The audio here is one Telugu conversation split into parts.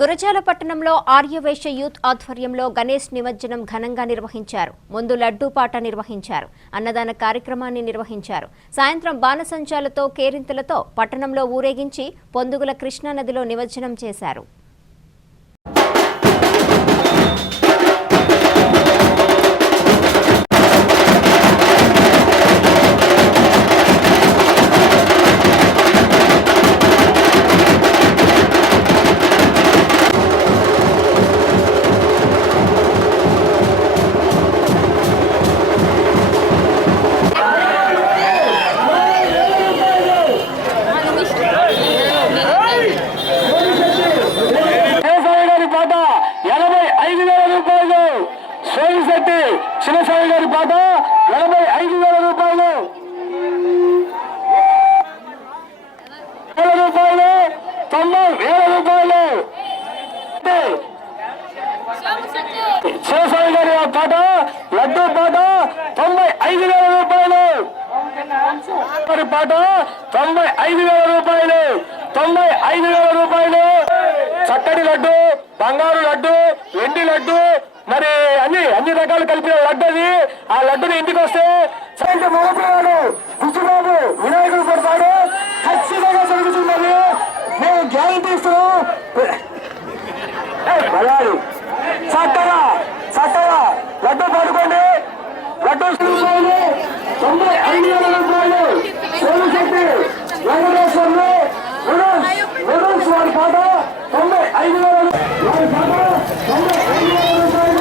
గురజాల పట్టణంలో ఆర్యవైశ్య యూత్ ఆధ్వర్యంలో గణేష్ నిమజ్జనం ఘనంగా నిర్వహించారు. ముందు లడ్డూ పాట నిర్వహించారు. అన్నదాన కార్యక్రమాన్ని నిర్వహించారు. సాయంత్రం బాణసంచాలతో కేరింతలతో పట్టణంలో ఊరేగించి పొందుగుల కృష్ణానదిలో నిమజ్జనం చేశారు. చిన్నసాయి గారి పాట 85,000 రూపాయలు 90,000 రూపాయలు. చిన్నసాయి గారి పాట లడ్డూ పాట 95,000 రూపాయలు. పాట 95,000 రూపాయలు 95,000 రూపాయలు. చక్కటి లడ్డు, బంగారు లడ్డు, వెండి లడ్డు, మరి అన్ని రకాలు కలిపిన లడ్డు అది. ఆ లడ్డుని ఇంటికి వస్తే మోసగాడు కృష్ణబాబు వినాయకుడు పడతాడు, ఖచ్చితంగా జరుగుతుందని మేము గ్యారంటీ ఇస్తున్నాం. చక్కగా చక్కగా లడ్డు పడుకోండి. లడ్డు రూపాయలు 95,000 రూపాయలు. సోమశక్తి వెంకటేశ్వర్లు నూడిల్స్ వారి పాట 95,000 వారి పాట 95,000 రూపాయలు.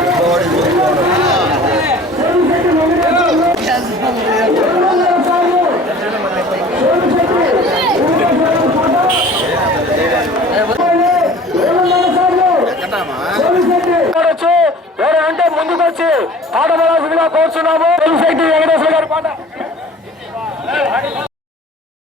ఎవరంటే ముందుకు వచ్చి పాట పడాల్సిందిగా కోరుతున్నాము. వెంకటేశ్వర గారి పాట